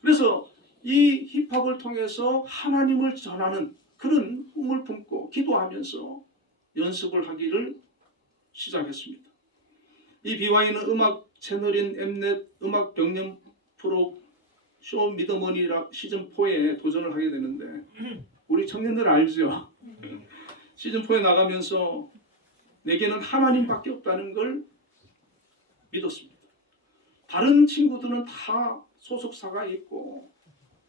그래서 이 힙합을 통해서 하나님을 전하는 그런 꿈을 품고 기도하면서 연습을 하기를 시작했습니다. 이 BY는 음악 채널인 엠넷 음악 경연 프로 쇼 미더머니 시즌 4에 도전을 하게 되는데 우리 청년들 알죠? 시즌 4에 나가면서 내게는 하나님밖에 없다는 걸 믿었습니다. 다른 친구들은 다 소속사가 있고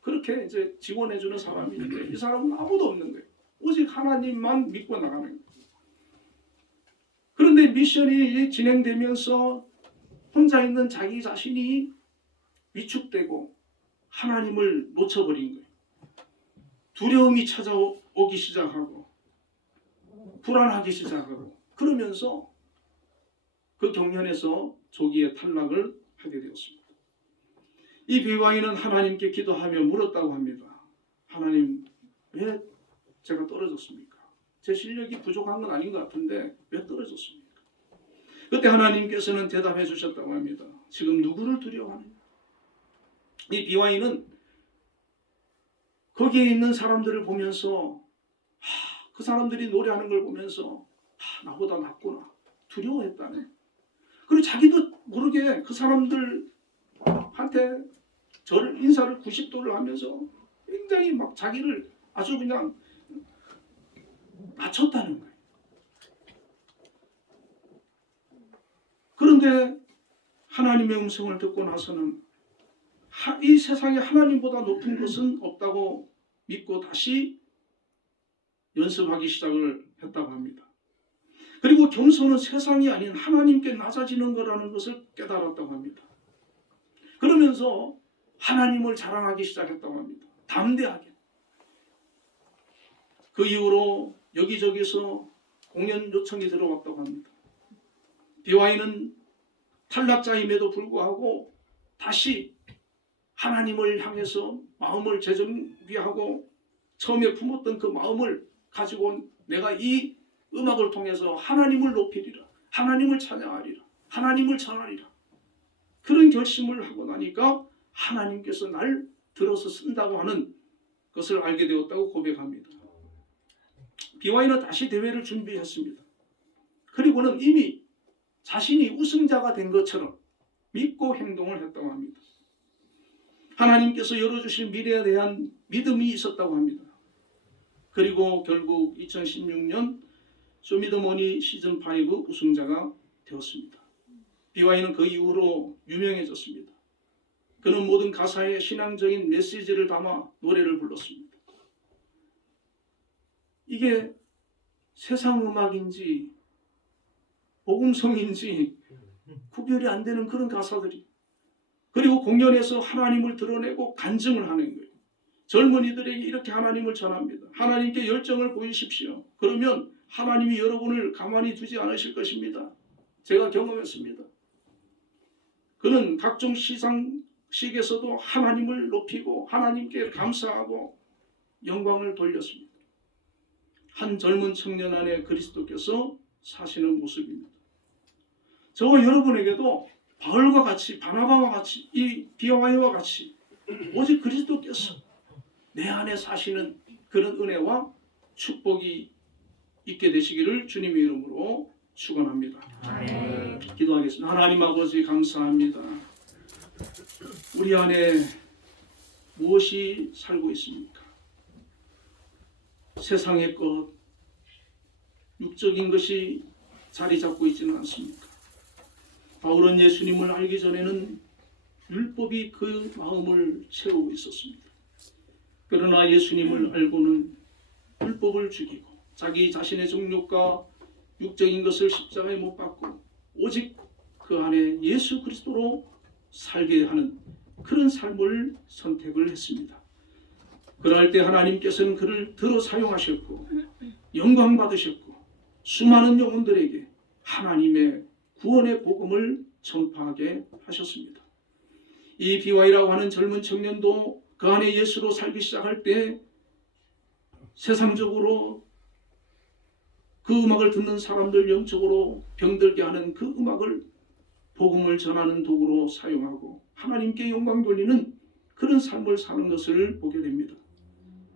그렇게 이제 지원해주는 사람이 있는데 이 사람은 아무도 없는 거예요. 오직 하나님만 믿고 나가는 거예요. 그런데 미션이 진행되면서 혼자 있는 자기 자신이 위축되고 하나님을 놓쳐버린 거예요. 두려움이 찾아오기 시작하고 불안하기 시작하고 그러면서 그 경연에서 조기에 탈락을 하게 되었습니다. 이 BY는 하나님께 기도하며 물었다고 합니다. 하나님, 왜 제가 떨어졌습니까? 제 실력이 부족한 건 아닌 것 같은데 왜 떨어졌습니까? 그때 하나님께서는 대답해 주셨다고 합니다. 지금 누구를 두려워하느냐? 이 BY는 거기에 있는 사람들을 보면서 그 사람들이 노래하는 걸 보면서 나보다 낫구나 두려워했다네. 그리고 자기도 모르게 그 사람들한테 인사를 90도를 하면서 굉장히 막 자기를 아주 그냥 낮췄다는 거예요. 그런데 하나님의 음성을 듣고 나서는 이 세상에 하나님보다 높은 것은 없다고 믿고 다시 연습하기 시작을 했다고 합니다. 그리고 겸손은 세상이 아닌 하나님께 낮아지는 거라는 것을 깨달았다고 합니다. 그러면서 하나님을 자랑하기 시작했다고 합니다. 담대하게. 그 이후로 여기저기서 공연 요청이 들어왔다고 합니다. BY는 탈락자임에도 불구하고 다시 하나님을 향해서 마음을 재정비하고 처음에 품었던 그 마음을 가지고 내가 이 음악을 통해서 하나님을 높이리라, 하나님을 찬양하리라, 하나님을 전하리라. 그런 결심을 하고 나니까 하나님께서 날 들어서 쓴다고 하는 것을 알게 되었다고 고백합니다. BY는 다시 대회를 준비했습니다. 그리고는 이미 자신이 우승자가 된 것처럼 믿고 행동을 했다고 합니다. 하나님께서 열어주신 미래에 대한 믿음이 있었다고 합니다. 그리고 결국 2016년 쇼미더머니 시즌5 우승자가 되었습니다. BY는 그 이후로 유명해졌습니다. 그는 모든 가사에 신앙적인 메시지를 담아 노래를 불렀습니다. 이게 세상 음악인지 복음성인지 구별이 안 되는 그런 가사들이, 그리고 공연에서 하나님을 드러내고 간증을 하는 거예요. 젊은이들에게 이렇게 하나님을 전합니다. 하나님께 열정을 보이십시오. 그러면 하나님이 여러분을 가만히 두지 않으실 것입니다. 제가 경험했습니다. 그는 각종 시상식에서도 하나님을 높이고 하나님께 감사하고 영광을 돌렸습니다. 한 젊은 청년 안에 그리스도께서 사시는 모습입니다. 저와 여러분에게도 바울과 같이, 바나바와 같이, 이 비와이와 같이 오직 그리스도께서 내 안에 사시는 그런 은혜와 축복이 있게 되시기를 주님의 이름으로 축원합니다. 아멘. 기도하겠습니다. 하나님 아버지 감사합니다. 우리 안에 무엇이 살고 있습니까? 세상의 것, 육적인 것이 자리 잡고 있지는 않습니까? 바울은 예수님을 알기 전에는 율법이 그 마음을 채우고 있었습니다. 그러나 예수님을 알고는 율법을 죽이고 자기 자신의 정욕과 육적인 것을 십자가에 못 박고 오직 그 안에 예수 그리스도로 살게 하는 그런 삶을 선택을 했습니다. 그럴 때 하나님께서는 그를 들어 사용하셨고 영광 받으셨고 수많은 영혼들에게 하나님의 구원의 복음을 전파하게 하셨습니다. 이 비와이라고 하는 젊은 청년도 그 안에 예수로 살기 시작할 때 세상적으로 그 음악을 듣는 사람들 영적으로 병들게 하는 그 음악을 복음을 전하는 도구로 사용하고 하나님께 영광 돌리는 그런 삶을 사는 것을 보게 됩니다.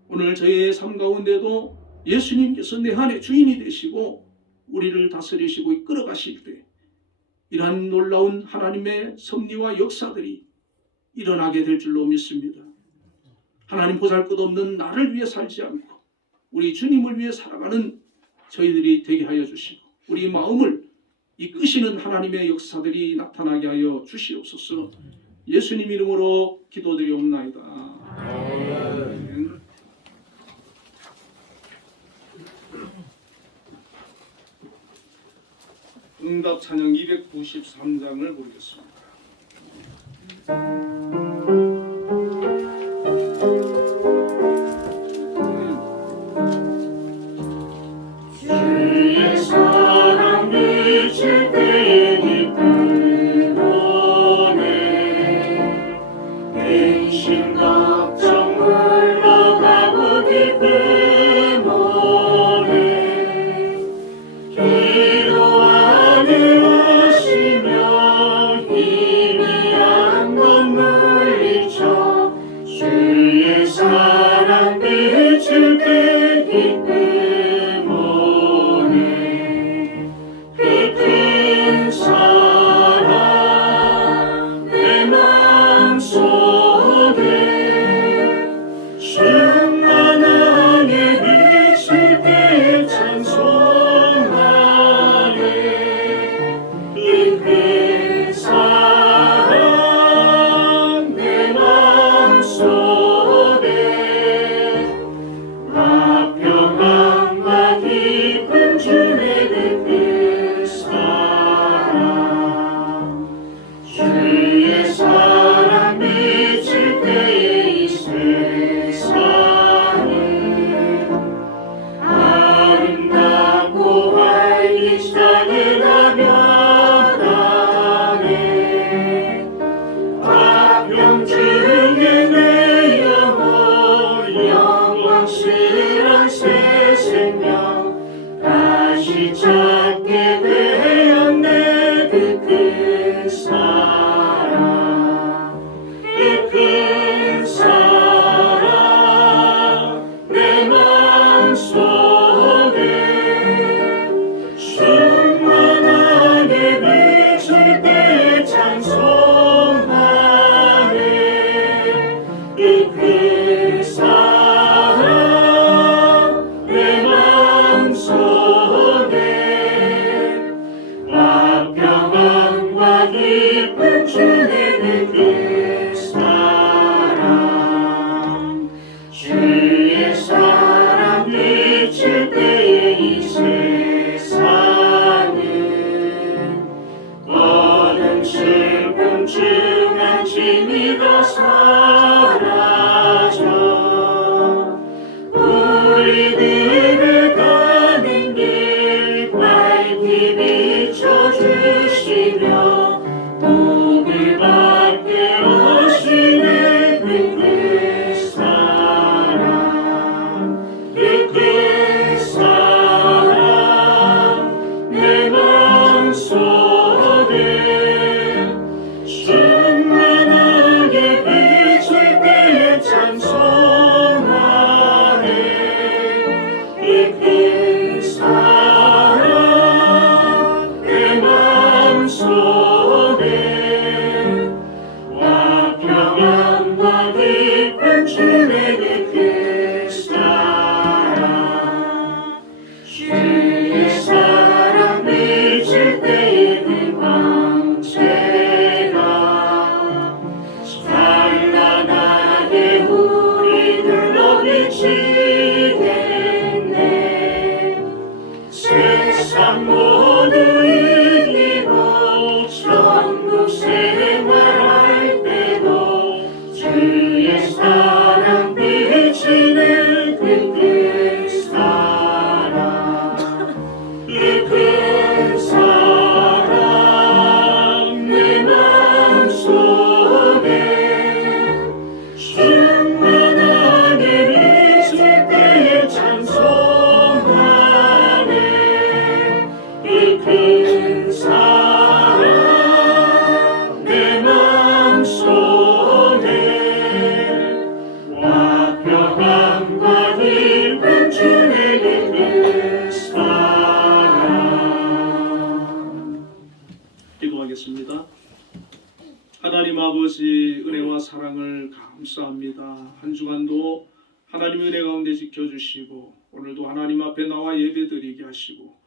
오늘 저희의 삶 가운데도 예수님께서 내 안에 주인이 되시고 우리를 다스리시고 이끌어 가실 때 이러한 놀라운 하나님의 섭리와 역사들이 일어나게 될 줄로 믿습니다. 하나님 보잘것없는 나를 위해 살지 않고 우리 주님을 위해 살아가는 저희들이 되게 하여 주시고 우리 마음을 이끄시는 하나님의 역사들이 나타나게 하여 주시옵소서. 예수님 이름으로 기도드리옵나이다. 아멘. 응답 찬양 293장을 보겠습니다. 주의 사랑 비칠 때 기쁨 오네 근심 걱정 물러가고 기쁨 오네 기도 안에 오시며 희미한 것 물리쳐 주의 사랑 비칠 때 기쁨 평안과 중한 짐이 다 사라져 우리들의 가는 길 밝히 비춰주시며 복을 받게 하시네 그 큰 사랑 내 마음속에 충만하게 비칠 때에 찬송하네 그 큰 사랑 내 마음속에 와 평안과 기쁨 주의 그 큰 사랑 주의 사랑 비칠 때에 그 광채가 찬란하게 우리들로 비치겠네 세상 모두 이기고 천국 생활할 때도 주의 사랑 비치는 그 큰 사랑 그 큰 사랑 내 마음속에 충만하게 비칠 때에 찬송하네 그 큰 사랑 내 마음속에 와 평안과 기쁨 주의 그 큰 사랑 기도하겠습니다. 하나님 아버지 은혜와 사랑을 감사합니다. 한 주간도 하나님의 은혜 가운데 지켜주시고 오늘도 하나님 앞에 나와 예배드리게 하시고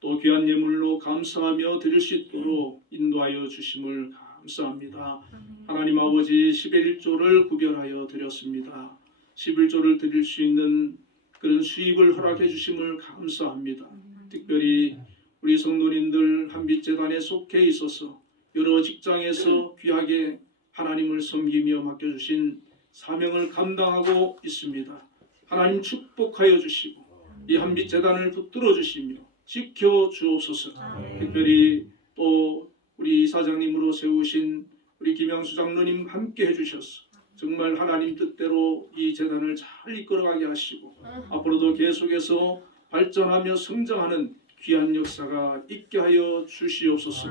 또 귀한 예물로 감사하며 드릴 수 있도록 인도하여 주심을 감사합니다. 하나님 아버지 10의 1조를 구별하여 드렸습니다. 11조를 드릴 수 있는 그런 수입을 허락해 주심을 감사합니다. 특별히 우리 성도님들 한빛재단에 속해 있어서 여러 직장에서 귀하게 하나님을 섬기며 맡겨주신 사명을 감당하고 있습니다. 하나님 축복하여 주시고 이 한빛재단을 붙들어 주시며 지켜 주옵소서. 특별히 또 우리 이사장님으로 세우신 우리 김양수 장로님 함께 해주셔서 정말 하나님 뜻대로 이 재단을 잘 이끌어가게 하시고 앞으로도 계속해서 발전하며 성장하는 귀한 역사가 있게 하여 주시옵소서.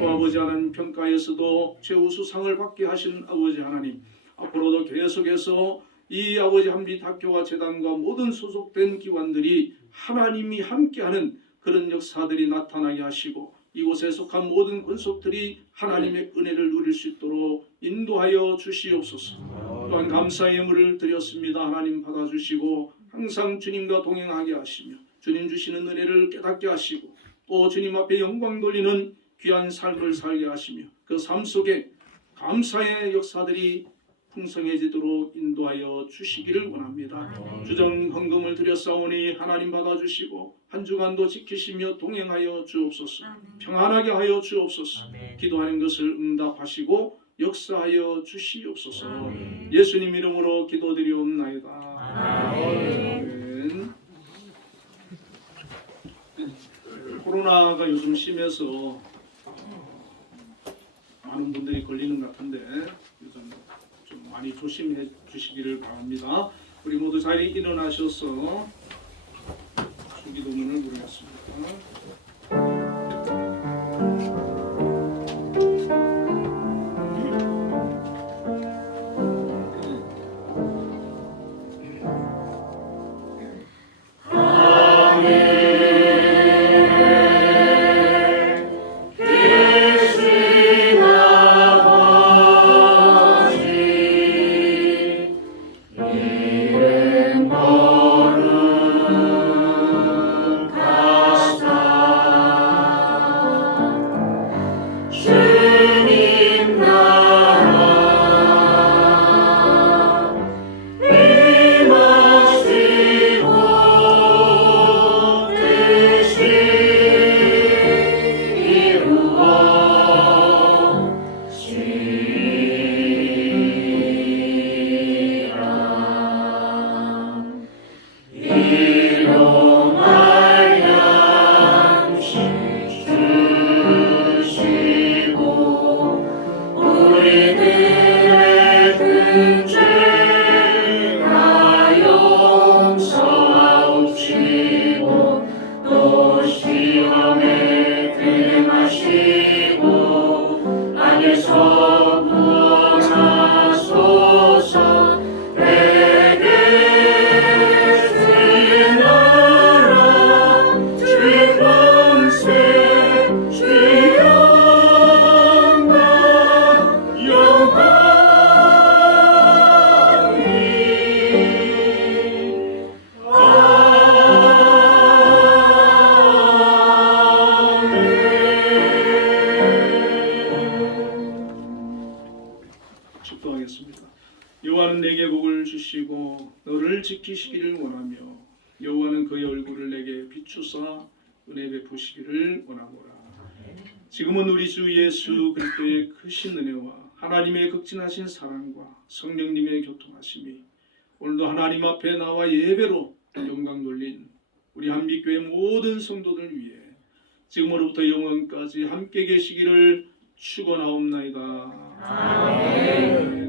또 아버지 하나님 평가에서도 최우수상을 받게 하신 아버지 하나님 앞으로도 계속해서 이 아버지 한빛 학교와 재단과 모든 소속된 기관들이 하나님이 함께하는 그런 역사들이 나타나게 하시고 이곳에 속한 모든 권속들이 하나님의 은혜를 누릴 수 있도록 인도하여 주시옵소서. 또한 감사의 예물을 드렸습니다. 하나님 받아주시고 항상 주님과 동행하게 하시며 주님 주시는 은혜를 깨닫게 하시고 또 주님 앞에 영광 돌리는 귀한 삶을 살게 하시며 그 삶 속에 감사의 역사들이 풍성해지도록 인도하여 주시기를 원합니다. 주정 헌금을 드렸사오니 하나님 받아주시고 한 주간도 지키시며 동행하여 주옵소서. 평안하게 하여 주옵소서. 기도하는 것을 응답하시고 역사하여 주시옵소서. 예수님 이름으로 기도드리옵나이다. 아멘. 코로나가 요즘 심해서 많은 분들이 걸리는 것 같은데 요즘 좀 많이 조심해 주시기를 바랍니다. 우리 모두 자리에 일어나셔서 주기도문을 부르겠습니다. 이름 거룩하사 우리들의 근죄가 용서하옵시고 또 시험에 들게 마시고 악에서 구원하소서. 내게 주의 나라 주의 권세 주의 영광 영원히 축도하겠습니다. 여호와는 내게 복을 주시고 너를 지키시기를 원하며 여호와는 그의 얼굴을 내게 비추사 은혜 베푸시기를 원하노라. 지금은 우리 주 예수 그리스도의 크신 은혜와 하나님의 극진하신 사랑과 성령님의 교통하심이 오늘도 하나님 앞에 나와 예배로 영광 돌린 우리 한빛교회 모든 성도들 위해 지금으로부터 영원까지 함께 계시기를 축원하옵나이다. 아멘.